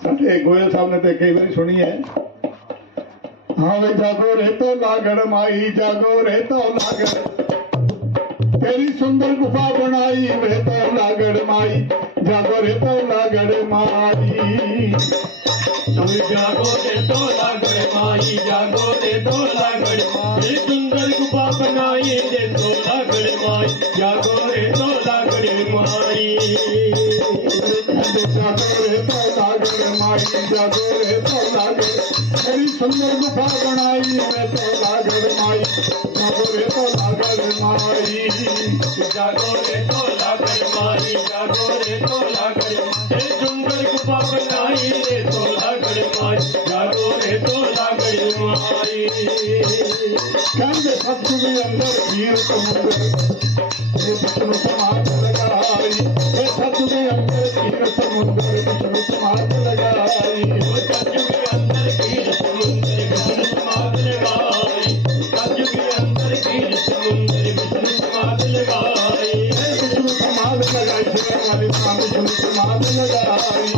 साडे गोयल साहब ने तो कई बार सुनी है। हाँ वे जागो रे तो लागड़ माई, जागो रे तो लागड़, तेरी सुंदर गुफा बनाई वे तो लागड़ माई, जागो रे तो लागड़ माई। जागो रे तो लागड़ माई, जागो रे तो लागड़ माई, सुंदर गुफा बनाई रे तो लागड़ माई, जागो रे तो लागड़ माई। जागो रे तो लागड़ माई, जागो रे तो लागड़, तेरी सुंदर गुफा बनाई रे तो लागड़ माई, जागो रे तो लागड़ माई। जागो रे तो लागड़ माई, जागो रे तो लागड़ माई, सुंदर गुफा बनाई रे तो लागड़ माई, जागो रे तो लागड़ माई। कहते सतयुग के अंदर वीर समुद्र ये विष्णु समाज लगाई, ये सतयुग के अंदर वीर समुद्र विष्णु समाज लगाई, सतयुग के अंदर वीर समुद्र विष्णु समाज लगाई, सतयुग के अंदर वीर समुद्र विष्णु समाज लगाई। विष्णु समाज लगाई शेरा वाली मां, विष्णु समाज लगाई,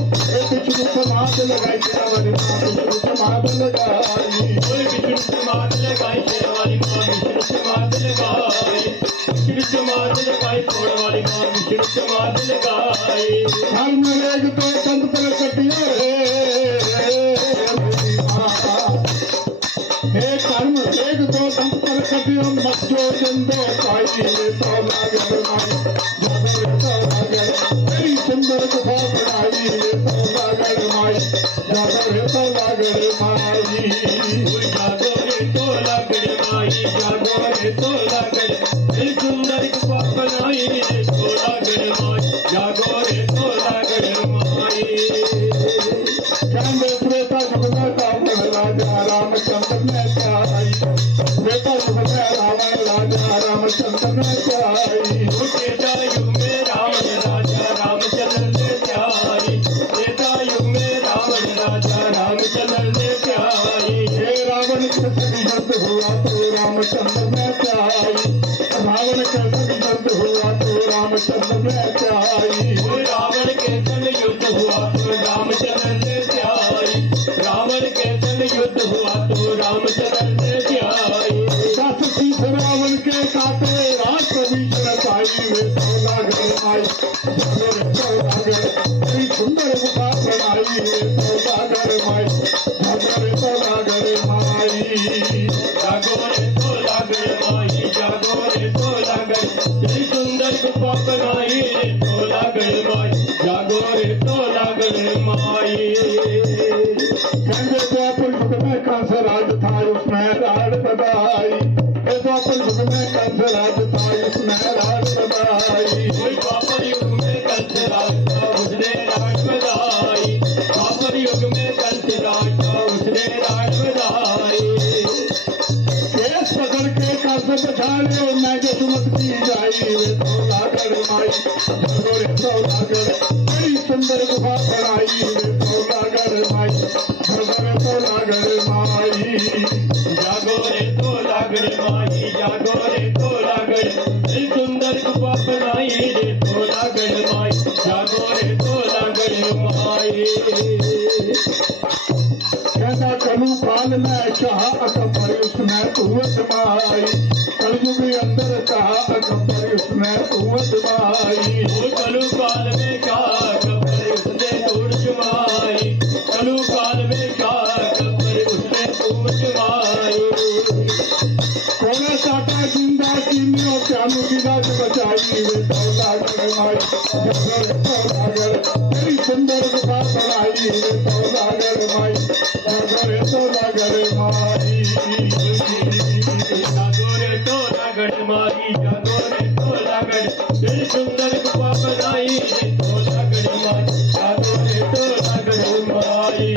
विष्णु समाज लगाई शेरा वाली मां, विष्णु समाज लगाई, विष्णु समाज लगाई शेरा वाली मां, विष्णु समाज लगाई, विष्णु समाज लगाई छोड़ वाली मां, विष्णु समाज लगाई। धर्म वेग तो संत पर कटिया हे कर्म वेग तो संत पर कटियो, मज्जो जंदो पाई रे तो लागड़ माई, जागो रे तो लागड़, तेरी सुंदर गुफा बनाई रे तो लागड़ माई, जागो रे तो लागड़ माई। जागो रे तो लागड़ माई, जागो रे तो लागड़, तेरी सुंदर गुफा बनाई रे तो लागड़ माई, जागो रे तो लागड़ माई। कहते त्रेता युग में रावण राजा रामचंद्र ने चाई, त्रेता युग में रावण राजा रामचंद्र ने चाई, त्रेता युग में रावण राजा रामचंद्र ने प्यारी, त्रेता युग में रावण राजा रामचंद्र ने प्यारी। हे रावण के सभी युद्ध हुआ तो रामचंद्र ने चाई, रावण के सभी युद्ध हुआ तो रामचंद्र ने चाई, रावण के संग युद्ध हुआ तो रामचंद्र ने प्यारी, रावण के संग युद्ध हुआ तो रामचंद्र ने प्यारी। दस शीश रावण के काटे रात भीषण पाई वे तो लागड़ माई, जागो रे तो लागड़, तेरी सुंदर गुफा बनाई वे तो लागड़ माई, जागो रे तो लागड़ माई। जागो रे तो लागड़ माई, जागो रे तो लागड़, तेरी सुंदर गुफा बनाई रे तो लागड़ माई, जागो रे तो लागड़ माई। कहते द्वापर युग में कंस राज था उसमें राड बधाई, हे द्वापर युग में कंस राज था उसमें राड बधाई, द्वापर युग में कंस राज था उसने राज बधाई, द्वापर युग में कंस राज था उसने राज बधाई। केस पकड़ के कंस बचा लियो मैं जो सुमत की जाई वे तो लागड़ माई, जागो रे तो लागड़, बड़ी सुंदर गुफा बनाई वे तो लागड़ माई, जागो रे तो लागड़ माई। जागो रे तो लागड़ माई, जागो रे तो लागड़, तेरी सुंदर गुफा बनाई रे तो लागड़ माई, जागो रे तो लागड़ माई। कहता कलू काल में कहा अकबर उसमें कुवत माई, कलयुग के अंदर कहा अकबर उसमें कुवत माई, कलु काल में क्या अकबर उसने तोड़ जमाई, कलु काल में क्या अकबर उसने तोड़ जमाई। कोने साटा जिंदा कीमियों चालू गिलास बचाई वे तो लागड़ माई, जागो रे तो लागड़, तेरी सुंदर गुफा बनाई वे तो लागड़ माई, जागो रे तो लागड़ माई। जागो रे तो लागड़ माई, जागो रे तो लागड़, तेरी सुंदर गुफा बनाई रे तो लागड़ माई, जागो रे तो लागड़ माई।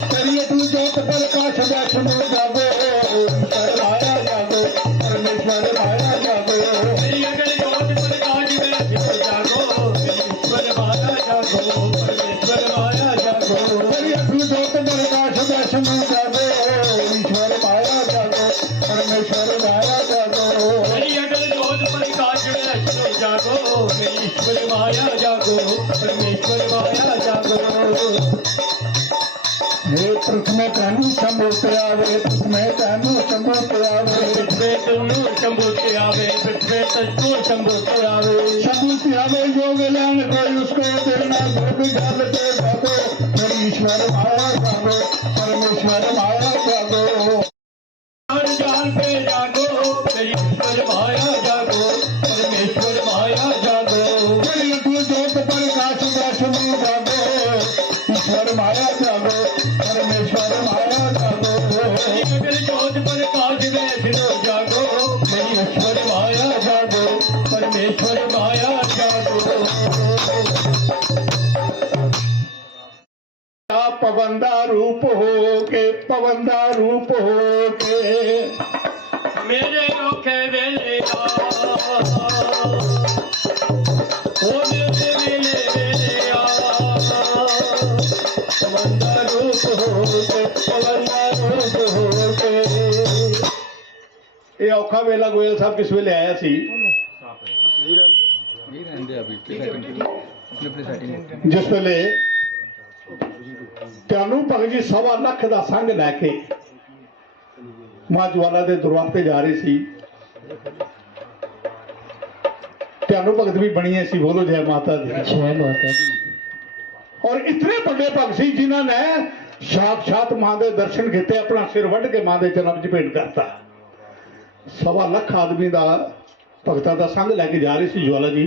करिए तू जोत प्रकाश वैष्णो जागो, ईश्वर आया जागो, परमेश्वर आया जागो, मेरी अगर जोत प्रकाश में जागो, ईश्वर माया जागो, परमेश्वर माया जागो। करिए तू जोत प्रकाश वैष्णो जागो, ईश्वर आया जागो, परमेश्वर आया जागो, मेरी अगर जोत प्रकाश में जागो, ईश्वर माया जागो, परमेश्वर माया जागो। प्रथमे तैनू शंभु ते आवे, प्रथमे तैनू शंभु ते आवे, पिछले तू शंभु ते आवे, पिछले तू शंभु ते आवे। शंभु ते आवे योग लैन कोई उसको देना, दुर्ग जल ते जागो, मेरी ईश्वर माया जागो, परमेश्वर माया जागो। जान पे जागो, मेरी ईश्वर माया जागो, परमेश्वर माया जागो। मेरी लघु ज्योत प्रकाश दर्श में जागो, ईश्वर माया जागो, परमेश्वर माया जागो। मेरी ज्योत प्रकाश वैष्णो जागो, मेरी ईश्वर माया जागो, परमेश्वर माया जागो। पवंदा रूप हो के, पवंदा रूप हो के, मेरे औखे वेले आ, ओ मेरे वेले वेले आ। पवंदा रूप हो के, पवंदा रूप हो के। ये औखा वेला गोयल साहब किस वेले आया सी? जिस वेले त्यानू भगत जी 1.25 लाख का संघ लैके मां ज्वाला के दरबार पे जा रही सी। त्यानू भगत भी बनी सी, बोलो जय माता दी। जय माता दी। और इतने बड़े भगत सी जिन्होंने साक्षात मां के दर्शन किए, अपना सिर वढ़ के मां के चरणों में भेंट करता। 1.25 लाख आदमी का भगतां का संघ लैके जा रही सी ज्वाला जी।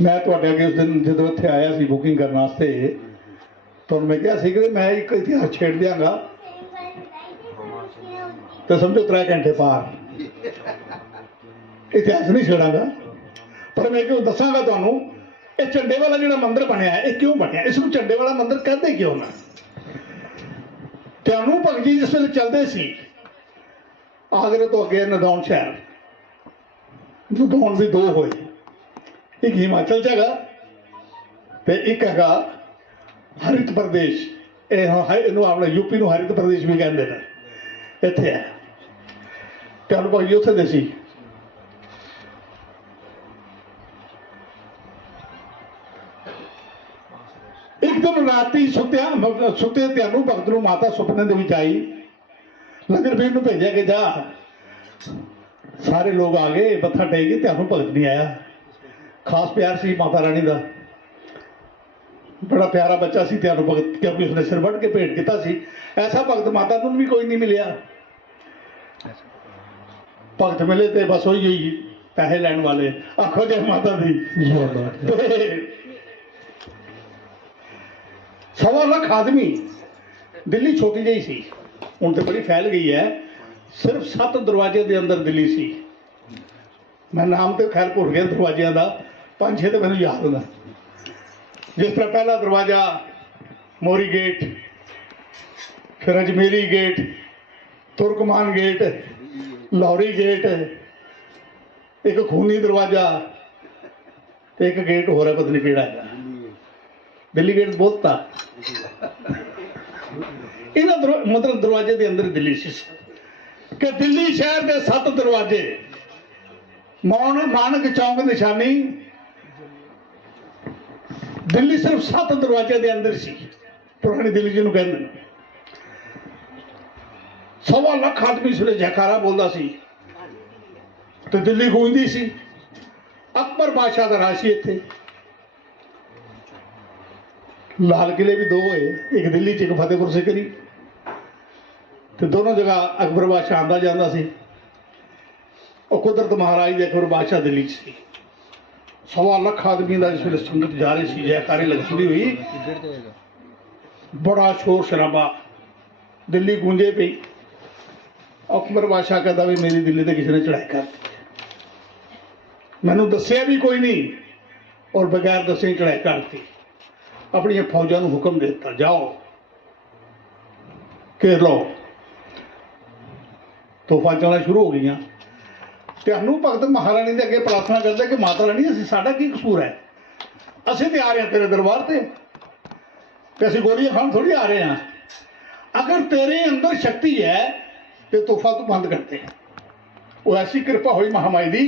मैं तुहाडे अगे उस दिन जो इत्थे आया सी बुकिंग करने वास्ते, तो मैं कहा सी कि मैं एक इतिहास छेड़ दियांगा तो समझो 3 घंटे पार। इतिहास नहीं छेड़ांगा, पर मैं क्यों दसांगा तुहानू ये झंडे वाला जो मंदिर बनया है, ये क्यों बनया, इसको झंडे वाला मंदिर कहते क्यों ना। त्यानू भगत जी जिस वेले चलते सी आगरे तो अगे नदौन शहर, नदौन भी 2 होए, एक हिमाचल च हैगा ते एक हैगा हरित प्रदेश। इनू अपना यूपी नू हरित प्रदेश भी कहते हैं। इत्थे है त्यानू भगत जी उत्थे दे सी। एकदम राती सुत्ते त्यानू भगत नू माता सुपने दे विच आई, लंगर पीर नू भेजा कि जा। सारे लोग आ गए, मत्था टेक के, त्यानू भगत नहीं आया। खास प्यार सी माता रानी का, बड़ा प्यारा बच्चा सी त्यानू भगत, क्योंकि उसने सिर वढ़ के भेंट किया सी। ऐसा भगत माता नूं भी कोई नहीं मिलिया। भगत मिले तो बस वही हुई पैसे लैन वाले। आखो जय माता दी। 1.25 लाख आदमी। दिल्ली छोटी जी सी, हुण तो बड़ी फैल गई है। सिर्फ 7 दरवाजे के अंदर दिल्ली सी। मैं नाम तो खैर भुल गया दरवाजिया का, 5-6 तो मैंने याद होना। जिस तरह पहला दरवाजा मोरी गेट, फिर Ajmeri gate, Turkman gate, Lahori gate, एक खूनी दरवाजा, एक गेट हो रहा पता नहीं केड़ा है। दिल्ली गेट बहुत था। इन्होंने मतलब दरवाजे के अंदर दिल्ली सी कि दिल्ली शहर के 7 दरवाजे। मानक चौंक निशानी दिल्ली सिर्फ 7 दरवाजे के अंदर सी। पुरानी दिल्ली जिन्हों कहते 1.25 लाख आदमी इसलिए जयकारा बोलता सी तो दिल्ली गूंजती सी। अकबर बादशाह का राज सी इत्थे। लाल किले भी 2 होए, एक दिल्ली च एक फतेहपुर सिकरी। तो दोनों जगह अकबर बादशाह आंदा जांदा सी। और कुदरत महाराज दे अकबर बादशाह दिल्ली च सी। 1.25 लाख आदमी का जिस वे संगत जा रही सी, जयकारे लग शुरू हुई, बड़ा शोर शराबा, दिल्ली गूंजे पई। अकबर बादशाह कहता भी मेरी दिल्ली तो किसी ने चढ़ाई कर दी, मैनू दसिया भी कोई नहीं और बगैर दसे ही चढ़ाई कर दी। अपनी फौजा को हुक्म देता जाओ घेर लो। तोहफा चलना शुरू हो गई। त्यानू भगत महारानी के अगे प्रार्थना करते कि माता रानी असीं साडा की कसूर है, असीं ते आ रहे हैं तेरे दरबार से, असीं गोलियां खान थोड़ी आ रहे हैं। अगर तेरे अंदर शक्ति है तो तोहफा तू बंद करते हैं। वो ऐसी कृपा हुई महामाई दी,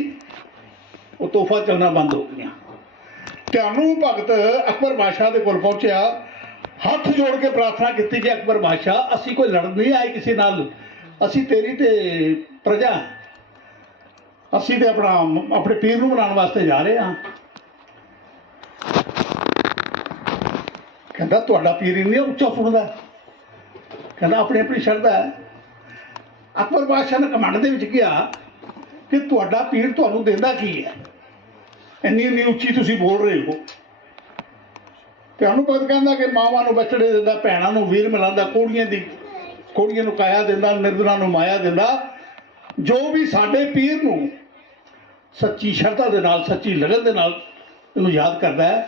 वो तोहफा चलना बंद हो गया। त्यानू भगत अकबर बादशाह दे कोल पहुंचया, हथ जोड़ के प्रार्थना की कि अकबर बादशाह असी कोई लड़ नहीं आए किसी नाल, असी तेरी ते प्रजा, असी ते अपने पीर नू मनाने वास्ते जा रहे हाँ। कहता तुहाडा पीर इन्ना उच्चा सुनदा, कहता अपनी अपनी शरधा है। अकबर बादशाह ने कमांड दे विच किया कि तुहाडा पीर तुहानू देंदा की है, इन्नी इन्नी उच्ची तुसी बोल रहे हो। त्यानू भगत कहंदा कि मावां नू बछड़े दिंदा, भैणां नू वीर मिलांदा, कोड़ियां नू काया दिंदा, निर्धनां नू माया दिंदा। जो भी साडे पीर नू सच्ची शरधा दे नाल, सच्ची लगन दे नाल इहनू याद करदा है,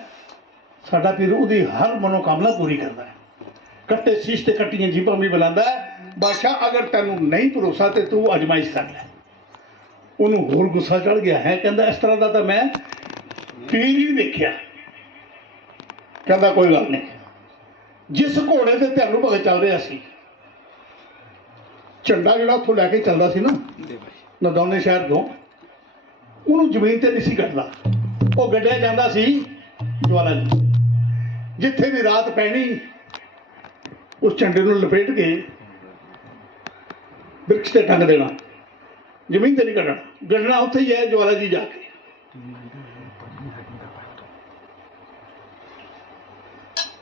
साडा पीर उहदी हर मनोकामना पूरी करदा है। कट्टे शीश ते कट्टियां जीभां भी बुलांदा है। बादशाह अगर तैनू नहीं भरोसा ते तू अजमाइश कर ले। उन्होंने होर गुस्सा चढ़ गया है, कहता इस तरह का तो मैं पीर ही नहीं देखिया। कहता कोई गल नहीं, जिस घोड़े से तैनू भगत चल रहा सी, झंडा जो उतों लैके चलता सी ना नदौने शहर तो, उन्होंने जमीन से नहीं सी कटदा, वो गड्ढिया जाता सी ज्वाला जी, जिथे भी रात पैनी उस झंडे को लपेट के वृक्ष से टंग देना, जमीन से नहीं कटना, गढ़ना उत्थे ही है ज्वाला जी जाके।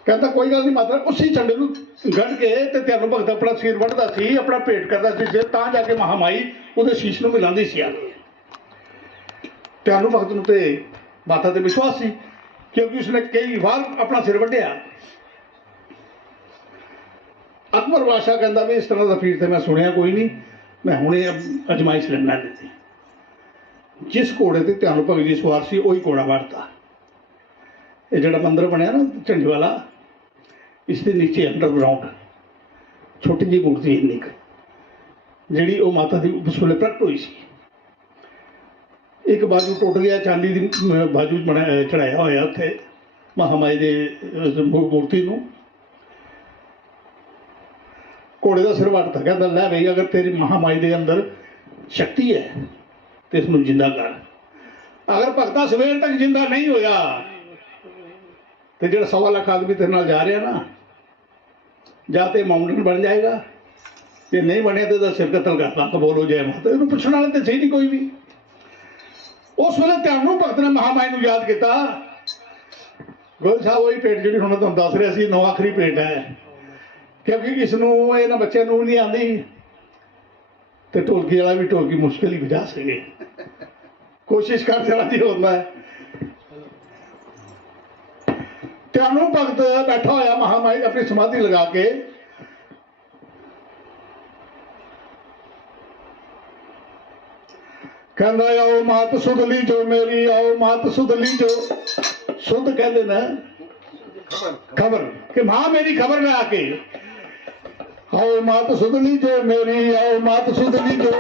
कहता कोई गल नहीं माता, उसी झंडे को गढ़ के ते तैनू भगत अपना सिर वढ़दा सी, अपना भेंट करदा सी सिर, तां जाके महामाई उहदे शीश नूं मिलांदी सी। तैनू भगत नूं ते माता ते विश्वास सी, क्योंकि उसने कई बार अपना सिर वढ़िया। अकबर बादशाह कहता भी इस तरह का पीर तो मैं सुनिया कोई नहीं, मैं हुणे अजमाइश लड़ना देती। जिस घोड़े ते त्यानू भगत जी सवार सी उही घोड़ा वरता। ये जिहड़ा मंदिर बनया ना झंडी वाला, इसके नीचे अंडरग्राउंड छोटी जी मूर्ति इन्नी जिहड़ी वो माता दी उस वेले प्रगट हुई सी। एक बाजू टुट गया, चांदी दी बाजू बनाया चढ़ाया होया उत्थे महामाई दे मूर्ति नूं। घोड़े का सिर वटता, कहता लै बई अगर तेरी महामाई के अंदर शक्ति है तो इसनूं जिंदा कर। अगर भगता सवेर तक जिंदा नहीं होया तो जो 1.25 लाख आदमी तेरे नाल जा रहा ना, जा तो माउंटेन बन जाएगा, जे नहीं बने तो इसदा सिर कतल करता। तो बोलो जय माता, इहनूं पुछण वाला तो सही नहीं कोई भी। उस वेले त्यानू भगत ने महामाई नूं याद किया, गोल साहब वही पेट जी हुण तुहानूं दस रहा सी, 9 आखिरी पेट है, क्योंकि इसनूं इन्हां बच्चों नूं नहीं आती, तो ढोलकी वाला भी ढोलकी मुश्किल ही बजा सके। कोशिश कर जरा जी होता है। त्यानू भगत बैठा होया महामाई अपनी समाधि लगा के, कहंदा आओ मात सुध लीजो मेरी, आओ मात सुध लीजो। सुध कहते ना खबर, कि मां मेरी खबर ले आके, आओ मात सुध लीजो मेरी, आओ मात सुध लीजो।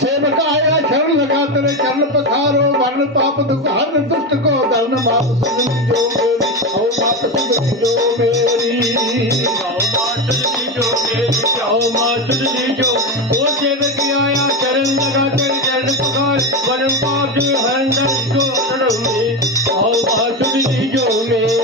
सेवक आया शरण लगा तेरे चरण पखारो, वर्ण पाप दुख हर दुष्ट को दर्न मात सुध लीजो मेरी, आओ मात सुध लीजो मेरी, आओ मात सुध लीजो मेरी, आओ मात सुध लीजो। वो सेवक आया शरण लगा तेरे चरण पखार, वर्ण पाप दुख हर दुष्ट को दर्न, आओ मात सुध लीजो मेरी।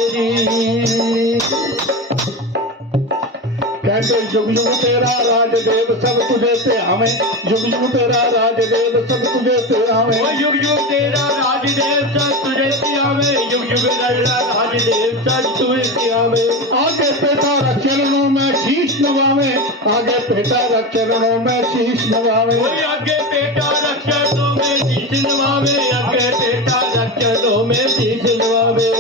कहते जुग जुग तेरा राज देव सब तुझे ते आवे, जुग जुग तेरा राज देव सब तुझे ते आवे, युग युग तेरा राजदेव सब तुझे ते आवे, युग युग तेरा राजदेव सब तुझे ते आवे। आगे पेटा रख चरणों में शीश नवावे, आगे पेटा रख चरणों में शीश नवावे, आगे पेटा रख चरणों में शीश नवावे, आगे पेटा रख चरणों में शीश नवावे।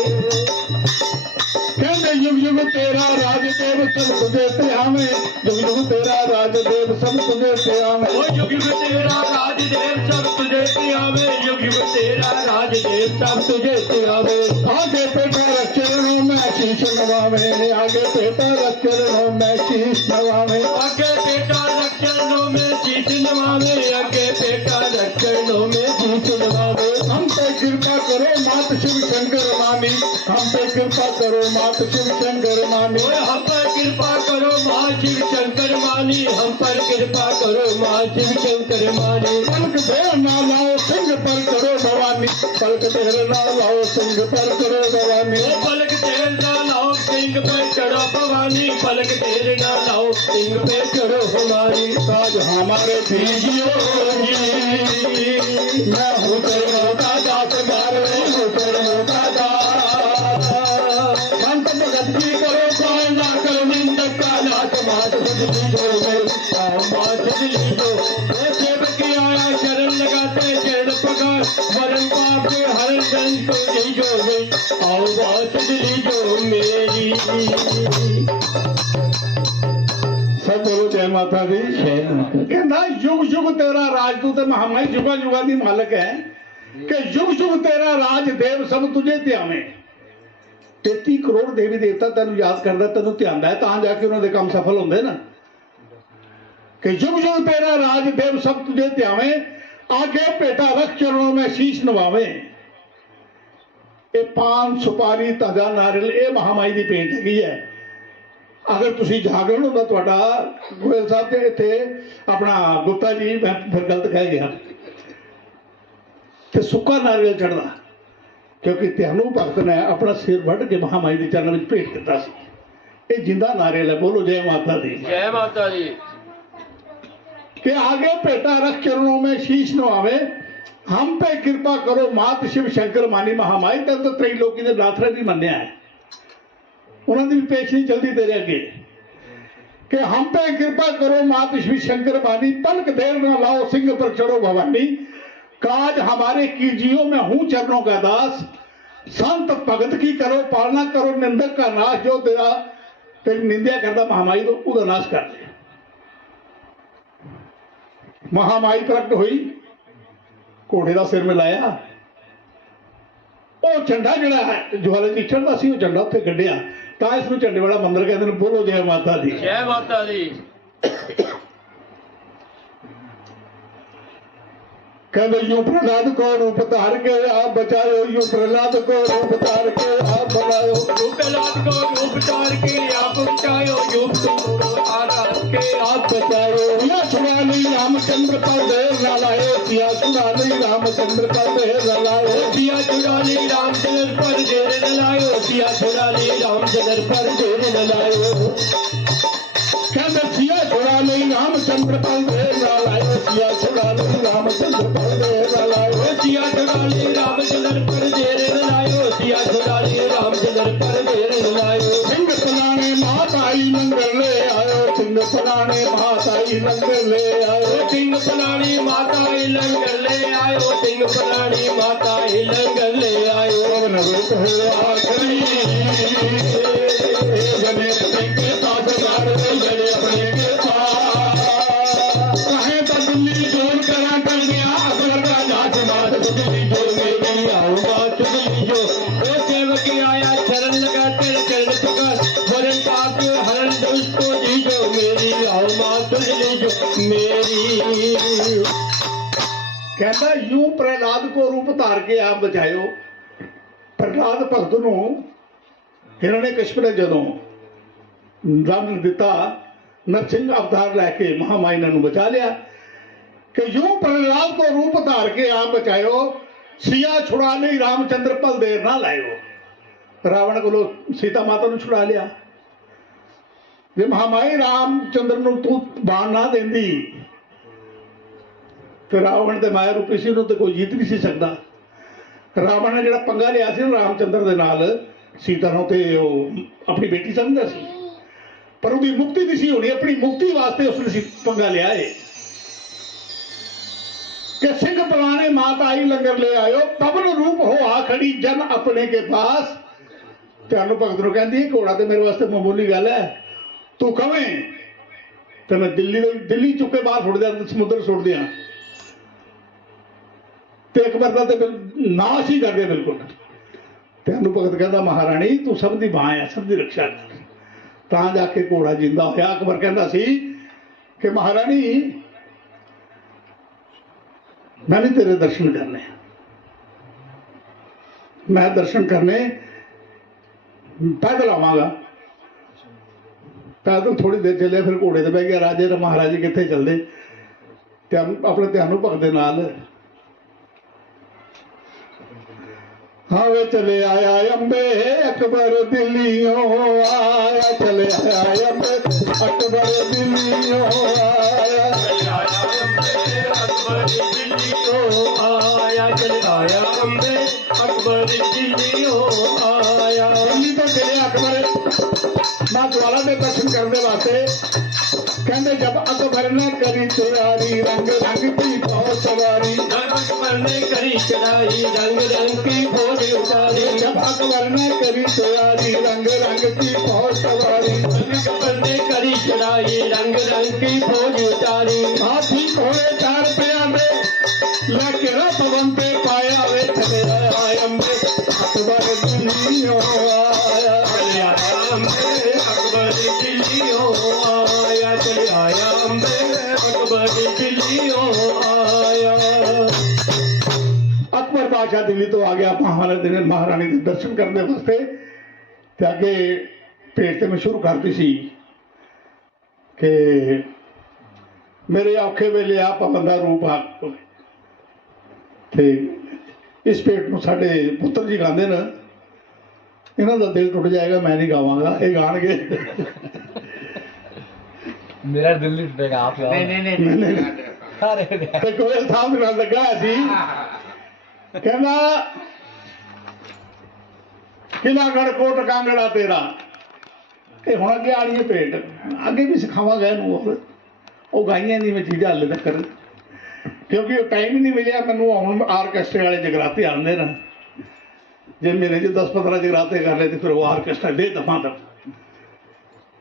कहते युग युग तेरा राजदेव सब तुझे ते आवे, युग युग तेरा राजदेव सब तुझे ते आवे, युग युग तेरा राजदेव सब तुझे ते आवे, युग युग तेरा राजदेव सब तुझे ते आवे। आगे पेटा रख चरणों में शीश नवावे, आगे पेटा रख चरणों में शीश नवावे, आगे पेटा रख चरणों में शीश नवावे, आगे पेटा रख चरणों में शीश नवावे। हम पे कृपा करो मात शिव शंकर मानी, हम पे कृपा करो मात शिव शंकर मानी, हम पर कृपा करो माँ शिव शंकर मानी, हम पर कृपा करो माँ शिव शंकर मानी। पलक दे ना लाओ सिंह पर करो भवानी, पलक ਪਲਕ ਤੇਰੇ ਨਾਲ ਲਾਓ ਸਿੰਘ ਪਰ ਕਰੋ ਭਵਾਨੀ ਉਹ ਪਲਕ ਤੇਰੇ ਨਾਲ ਲਾਓ ਸਿੰਘ ਪੇ ਚੜੋ ਭਵਾਨੀ ਪਲਕ ਤੇਰੇ ਨਾਲ ਲਾਓ ਸਿੰਘ ਪੇ ਚੜੋ ਭਵਾਨੀ ताज हमारे दीजियो मैं हूँ तेरे का दास मैं हूँ तेरे का दास संत भगत की करो कोई ना करो निंदक का नाच मात बदली दो मात दिली दो वो सेवक आया शरण लगाते चरण पगार वरण पाप के हरण दंड को दी जो गई आओ बात दिली जो मेरी सब बोलो जय माता दी कहना युग युग तेरा राज तू तो महामाई युगा युगा दी मालक है कि युग युग तेरा राज देव सब तुझे ध्यावे 33 करोड़ देवी देवता तेन याद करता तेन ध्यान है ਤਾਂ ਜਾ ਕੇ ਉਹਨਾਂ ਦੇ ਕੰਮ ਸਫਲ ਹੁੰਦੇ ਨਾ कि युग युग तेरा राज देव सब तुझे ध्यावे आगे पेटा रख चरणों में शीश नवावे ये पान सुपारी ताजा नारियल ये महामाई ਦੀ ਭੇਟ ਹੈਗੀ ਹੈ अगर तुसी जागरण ਹੁੰਦਾ ਤੁਹਾਡਾ ਗੋਇਲ ਸਾਹਿਬ ਤੇ ਇੱਥੇ ਆਪਣਾ ਗੁप्ता जी मैं फिर गलत कह गया ਤੇ ਸੁੱਕਾ ਨਾਰੀਅਲ ਚੜਦਾ ਕਿਉਂਕਿ ਤੁਹਾਨੂੰ ਭਗਤ ਨੇ ਆਪਣਾ ਸਿਰ ਵੱਢ ਕੇ ਮਹਾਮਾਈ ਦੇ ਚਰਨਾਂ ਵਿੱਚ ਭੇਟ ਕੀਤਾ ਸੀ ਇਹ ਜਿੰਦਾ ਨਾਰੀਅਲ ਹੈ ਬੋਲੋ जय माता दी जय माता दी कि आगे पेटा रख चरणों में शीश नवावे हम पे कृपा करो मात शिव शंकर मानी महामाई तेन तो त्रिलोकी के नाथरे भी मन्या है उन्होंने भी पेश नहीं चलती तेरे अगे कि हम पे कृपा करो मात शिव शंकर मानी पलक देर न लाओ सिंह पर चढ़ो भवानी काज हमारे कीजियो मैं हूं चरणों का दास संत भगत की करो पालना करो निंदक का नाश जो तेरा तेरी निंदा करता महामाई तो उसका नाश कर दे महामाई प्रकट हुई घोड़े का सिर मिलाया ਉਹ ਝੰਡਾ ਜਿਹੜਾ ਹੈ ਜਵਾਲੇ ਦੀ ਚੜ੍ਹਦਾ ਸੀ ਉਹ ਝੰਡਾ ਉੱਥੇ ਗੱਡਿਆ ਤਾਂ ਇਸ ਨੂੰ ਝੰਡੇ ਵਾਲਾ ਮੰਦਿਰ ਕਹਿੰਦੇ ਨੇ ਬੋਲੋ ਜੈ ਮਾਤਾ ਦੀ जय माता दी कहते यूं प्रहलाद को रूप धार के आप बचाओ यूं प्रहलाद को रूप धार के आप बनाओ रूपलाद को रूप तार के आप बचायो युग तुम आराध के आप बचाओ या सुनाली रामचंद्र पर देर न लाए सिया सुनाली रामचंद्र पर देर न लाए सिया चुराली रामचंद्र पर देर न लायो सिया चुराली रामचंद्र पर देर न लायो कहते सिया सुनाली रामचंद्र पर देर न लाए सिया सुनाली रामचंद्र पर देर न लाए सिया चुराली रामचंद्र पर देर न लायो सिया चुराली रामचंद्र पर देर न लायो सिंह पुराने माताई लंगर ले आयो सिंह पुराने माताई लंगर ले आयो सिंह पलानी माता लंगर ले आयो सिंह पलानी माता लंगर ले आयो नवरत है आखरी जने अपने के साथ गाड़ दे जने अपने के साथ कहे तो दिल्ली जोर करा कर दिया अकल का नाच मात दिल्ली जोर में नहीं आऊंगा चुगली जो वो सेवक आया शरण लगाते चरण पकड़ वरण पाप हरण दुष्ट को दी जो मेरी आओ माँ चुगली जो मेरी कहता यूं प्रहलाद को रूप धार के आप बचायो प्रहलाद भगत ਨੂੰ हिरण्य कश्यप ने ਜਦੋਂ ਦੰਡ ਦਿੱਤਾ नरसिंह अवतार लैके महामाई ने बचा लिया कि यूं प्रहलाद को रूप धार के आप बचायो सिया छुड़ा नहीं रामचंद्र पल देर ना लायो रावण को सीता माता ने छुड़ा लिया जे महामाई रामचंद्र ਨੂੰ तू बाण ना देंदी ਤੇ ਰਾਵਣ ਤੇ ਮਾਇਆ ਰੂਪੀ ਸੀ ਉਹਨੂੰ ਤੇ ਕੋਈ ਜਿੱਤ ਨਹੀਂ ਸੀ ਸਕਦਾ ਰਾਵਣ ਨੇ ਜਿਹੜਾ ਪੰਗਾ ਲਿਆ ਸੀ ਰਾਮਚੰਦਰ ਦੇ ਨਾਲ ਸੀਤਾ ਨੂੰ ਤੇ ਉਹ ਆਪਣੀ ਬੇਟੀ ਸਮਝਦਾ ਸੀ ਪਰ ਉਹਦੀ ਮੁਕਤੀ ਨਹੀਂ ਸੀ ਹੋਣੀ ਆਪਣੀ ਮੁਕਤੀ ਵਾਸਤੇ ਉਸਨੇ ਸੀ ਪੰਗਾ ਲਿਆ ਏ ਕਿ ਸਿੰਘ ਪੁਰਾਣੇ ਮਾਤਾ ਆਈ ਲੰਗਰ ਲੈ ਆਇਓ ਪਵਨ ਰੂਪ ਹੋ ਆ ਖੜੀ ਜਨ ਆਪਣੇ ਕੇ ਪਾਸ ਤੁਹਾਨੂੰ ਭਗਤ ਨੂੰ ਕਹਿੰਦੀ ਘੋੜਾ ਤੇ ਮੇਰੇ ਵਾਸਤੇ ਮਾਮੂਲੀ ਗੱਲ ਹੈ ਤੂੰ ਕਵੇਂ ਤੇ ਮੈਂ ਦਿੱਲੀ ਚੁੱਕੇ ਬਾਹਰ ਸੁੱਟ ਦਿਆਂ ਸਮੁੰਦਰ ਸੁੱਟ ਦਿਆਂ ਤੇ ਇੱਕ ਵਾਰ ਤਾਂ ਨਾਸ਼ ਹੀ ਕਰ ਦੇ ਬਿਲਕੁਲ ਤੇ ਅਨੂ ਭਗਤ ਕਹਿੰਦਾ ਮਹਾਰਾਣੀ ਤੂੰ ਸਭ ਦੀ ਬਾਹ ਹੈ ਸਭ ਦੀ ਰੱਖਿਆ ਕਰ ਤਾਂ ਜਾ ਕੇ ਘੋੜਾ ਜਿੰਦਾ ਹੋਇਆ ਅਕਬਰ ਕਹਿੰਦਾ ਸੀ ਕਿ ਮਹਾਰਾਣੀ ਮੈਂ ਨਹੀਂ ਤੇਰੇ ਦਰਸ਼ਨ ਕਰਨੇ ਮੈਂ ਦਰਸ਼ਨ ਕਰਨੇ ਪੈਦਲ ਆਵਾਂਗਾ ਪੈਦਲ ਥੋੜੀ ਦੇਰ ਚੱਲੇ ਫਿਰ ਘੋੜੇ ਤੇ ਬਹਿ ਗਿਆ ਰਾਜੇ ਤੇ ਮਹਾਰਾਜੇ ਕਿੱਥੇ ਚੱਲਦੇ ਤੇ ਆਪਣੇ ਧਿਆਨ ਨੂੰ ਭਗਤ ਦੇ ਨਾਲ हाँ वे चले आया अम्बे अकबर दिल्लियों आया, चले आया अम्बे अकबर दिल्लियों आया, अकबर दिल्लियों आया, चले आया अम्बे अकबर दिल्लियों आया। दिल्ली तो चले अकबर मां ज्वाला के दर्शन करने वास्ते। कहते जब अकबर ने करी तैयारी रंग रंग की बहुत सवारी, अकबर ने करी चढ़ाई रंग रंग की फौज उतारी, जब अकबर ने करी तैयारी रंग रंग की बहुत सवारी, अकबर ने करी चढ़ाई रंग रंग की फौज उतारी। हाथी घोड़े 4 प्यादे लेके पवन पे पाया वे चले आया अम्बे अकबर दिल्लियों आया, चले आया अम्बे अकबर दिल्लियों आया, चले आया अम्बे अकबर दिल्लियों आया। अकबर बादशाह दिल्ली तो आ गया महारानी के दर्शन करने वास्ते। ते अगे भेट ते मैं शुरू करती सी कि मेरे औखे वेले आ पवन दा रूप आ। ते इस भेट में साडे पुत्र जी गाते न, इन्हों का दिल टुट जाएगा, मैं नहीं गावांगा, ये गाणगे। मेरा दिल नहीं टूटेगा, आप गाओ। ते कोयल साहब मेरे नाल लगा सी, कहना किला गढ़कोट कांगड़ा तेरा। ते हुण अगे आनी है भेट, अगे भी सिखावांगा इहनूं, वो गाइयां नहीं मैं चीज़ां हाले तक, क्योंकि टाइम ही नहीं मिलिया मैनूं। हुण आरकैस्ट्रे वाले जगराते आंदे न, जे मेरे 10-15 जगराते कर ले तो फिर वो आरकैस्ट्रा दे दफा तक।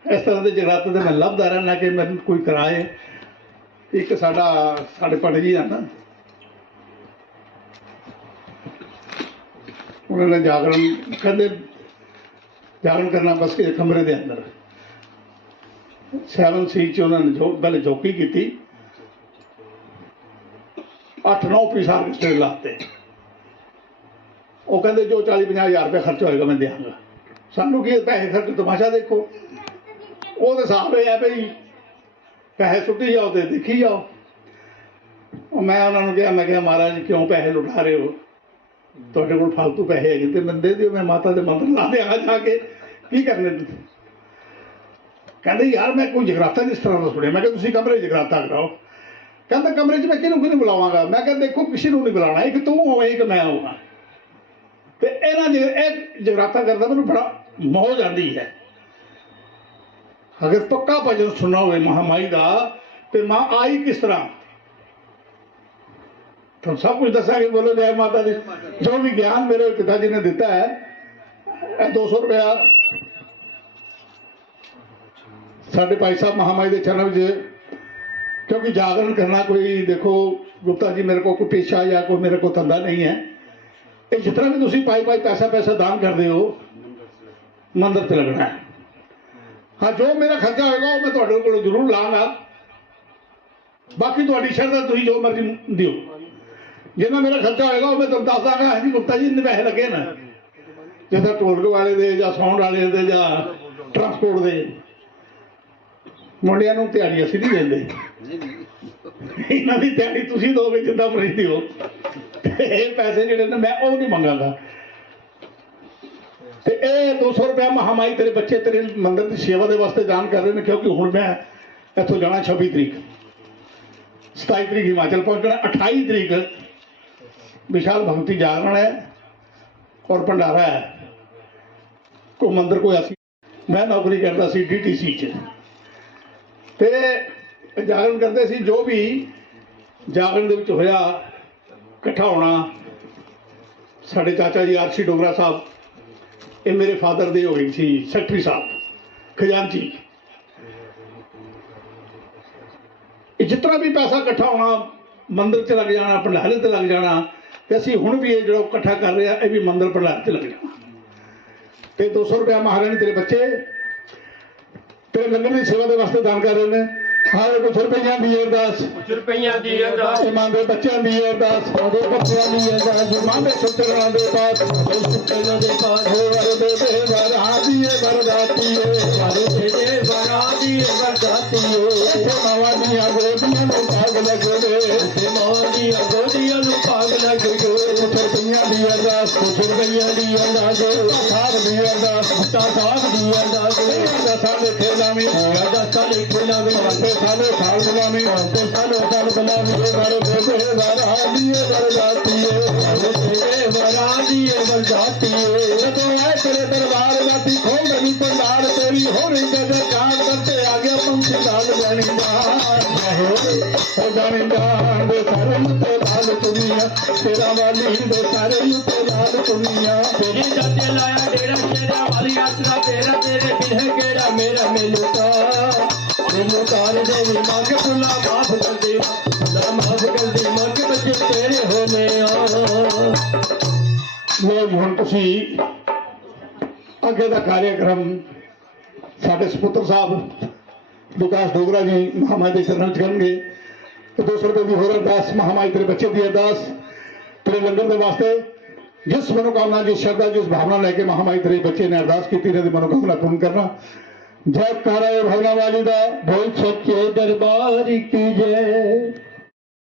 इस तरह के जगराते तो मैं लभदा रहना कि मैनूं कोई कराए। एक साडे पंडित जी है ना, उन्होंने जागरण कहते जागरण करना बस के कमरे के अंदर 7 सीट उन्होंने पहले चौकी की, 8-9 पीस आरकैस्ट्रे लाते। वो कहते जो 40-50 हज़ार रुपया खर्च होएगा मैं देंगा। सानू की पैसे खर्च, तमाशा देखो। वो तो हिसाब यह है भाई पैसे सुट्टी जाओ तो देखी जाओ। मैं उन्होंने कहा, मैं क्या महाराज क्यों पैसे लुटा रहे हो, तुहाडे कोल फालतू पैसे है तो मैं दे दिओ, मैं माता के मंदिर ला देंगा जाके, की करने। कहते यार मैं कोई जगराता जिस तरह का सुनिया। मैं क्या तुसीं कमरे जगराता कराओ। कहते कमरे च मैं किहनूं बुलावांगा। मैं क्या देखो किसी को नहीं बुलाना, एक तू होवे एक मैं होगा। तो इन्होंने जगराता करता मैं बड़ा मौज आती है। अगर पक्का भजन सुनना हो महामाई का तो मां आई किस तरह, तो सब कुछ दसा कि बोलो जय माता दी। जो भी ज्ञान मेरे पिताजी ने दिता है 200 रुपया साढ़े भाई साहब महामाई के चरण में, क्योंकि जागरण करना कोई देखो गुप्ता जी मेरे को कोई पेशा या कोई मेरे को धंधा नहीं है। ये जितना भी तुम पाई पैसा दान करते हो मंदिर से लगना है। हाँ जो मेरा खर्चा होगा वो मैं तुहाडे कोलों जरूर लाँगा, बाकी तुहाडी शरधा तुसीं जो मर्जी दिओ। जिन्ना मेरा खर्चा होगा वो मैं तुहानूं दस दांगा, हाँ जी गुप्ता जी इन्ने पैसे लगे ना, जिदा ढोलक वाले दे या साउंड वाले दे या ट्रांसपोर्ट दे। मुंडियां नूं दिहाड़ी असीं नहीं देंदे, इन्हां दी दिहाड़ी तुसीं दोगे जिद्दां मर्जी दिओ। पैसे जिहड़े ने मैं वो नहीं मंगांगा। ते 200 रुपया महामाई तेरे बच्चे तेरे मंदिर की सेवा के वास्ते दान कर रहे हैं, क्योंकि हुण मैं इत्थों जाना 26 तरीक, 27 तरीक हिमाचल पहुंचना, 28 तरीक विशाल भगवती जागरण है और भंडारा है। को मंदिर कोई असी मैं नौकरी करता सी DTC च, ते जागरण करते सी। जो भी जागरण दे विच होया इकट्ठा होना, साडे चाचा जी RC डोगरा साहब, ये मेरे फादर दे हो गई सी सैकटरी साहब खजानची। जितना भी पैसा इकट्ठा होना मंदिर च लग जाना, भंडारे ते लग जाना। तो असीं हुण भी ये जो इकट्ठा कर रहे हैं ये भी मंदिर भंडारे च लग जाना। तो 200 रुपया महारानी तेरे बच्चे तेरे लंगर की सेवा के वास्ते दान कर रहे हैं। हाँ कुछ रुपया दी अरदास, कुछ रुपया दी अरदास, मां दे बच्चों की अरदास, बच्चों की अरदास, मां दे सुचरण दे पास, सुचरण दे पास हो वर दे वरा दिए वरदाती हो, वर दे वरा दिए वरदाती हो। मावा दिया गोदियां नु पाग लग गए, मावा दिया गोदियां नु पाग लग गए। कुछ रुपया ਦੀ ਅਰਦਾਸ ਕੁਛ ਰੁਪਈਆਂ ਦੀ ਅਰਦਾਸ ਸਾਹਿਬ ਦੀ ਅਰਦਾਸ ਬੁੱਟਾ ਸਾਹਿਬ ਦੀ ਅਰਦਾਸ ਅਰਦਾਸਾਂ ਲਿਖੇ ਲਾਵੀਂ ਅਰਦਾਸਾਂ ਲਿਖੇ ਲਾਵੇ ਤੇ ਸਾਨੂੰ ਸਾਲ ਬੁਲਾਵੀਂ ਤੇ ਸਾਨੂੰ ਸਾਲ ਬੁਲਾਵੇ ਮੇਰੇ ਬੇਬੇ ਵਾਰਾ ਦੀਏ ਵਰਦਾਤੀਏ ਤੇਰੇ ਵਰਾਂ ਦੀ ਵਰਦਾਤੀਏ ਜਦੋਂ ਆਏ ਤੇਰੇ ਦਰਬਾਰ ਰਾਤੀ ਖੋਲ ਰਹੀ ਪੰਡਾਰ ਤੇਰੀ ਹੋ ਰਹੀ ਜਗਕਾਰ ਕਰਤੇ ਆ ਗਿਆ ਪੰਛੀ ਲਾਲ ਜਾਣੀਦਾਰ ਦੇ ਸਾਰੇ ਉੱਤੇ ਲਾਲ ਦੁਨੀਆ ਤੇਰਾ ਵਾਲੀ ਦੇ ਸਾਰੇ ਉੱਤੇ ਲਾਲ ਦੁਨੀਆ ਤੇਰੀ ਦਾਤੇ ਲਾਇਆ ਡੇਰਾ ਸ਼ੇਰਾ ਵਾਲੀ ਆਸਰਾ ਤੇਰਾ ਤੇਰੇ ਬਿਨ ਕਿਹੜਾ ਮੇਰਾ ਮਿਲਦਾ ਮੈਨੂੰ ਕਾਰ ਦੇ ਵੀ ਮੰਗ ਭੁਲਾ ਮਾਫ ਕਰ ਦੇ ਭੁਲਾ ਮਾਫ ਕਰ ਦੇ ਮੰਗ ਬੱਚੇ ਤੇਰੇ ਹੋਣੇ ਆ ਲੋਕ ਹੁਣ ਤੁਸੀਂ ਅੱਗੇ ਦਾ ਕਾਰਿਆਕ੍ਰਮ ਸਾਡੇ ਸਪੁੱਤਰ ਸਾਹਿਬ ਵਿਕਾਸ ਡੋਗਰਾ ਜੀ ਮਹਾਮਾਈ ਦੇ ਚਰਨਾਂ ਚ ਕਰਨਗੇ ਤੇ 200 ਰੁਪਏ ਦੀ ਹੋਰ ਅਰਦਾਸ ਮਹਾਮਾਈ ਤੇਰੇ ਬੱਚੇ ਦੀ ਅਰਦਾਸ ਤੇਰੇ ਲੰਗਰ ਦੇ ਵਾਸਤੇ ਜਿਸ ਮਨੋਕਾਮਨਾ ਜਿਸ ਸ਼ਰਧਾ ਜਿਸ ਭਾਵਨਾ ਲੈ ਕੇ ਮਹਾਮਾਈ ਤੇਰੇ ਬੱਚੇ ਨੇ ਅਰਦਾਸ ਕੀਤੀ ਇਹਨਾਂ ਦੀ ਮਨੋਕਾਮਨਾ ਪੂਰਨ ਕਰਨਾ ਜੈ ਕਾਰਾ ਭਗਵਾਨ ਵਾਲੀ ਦਾ ਬੋਲ ਸੱਚੇ ਦਰਬਾਰ ਕੀ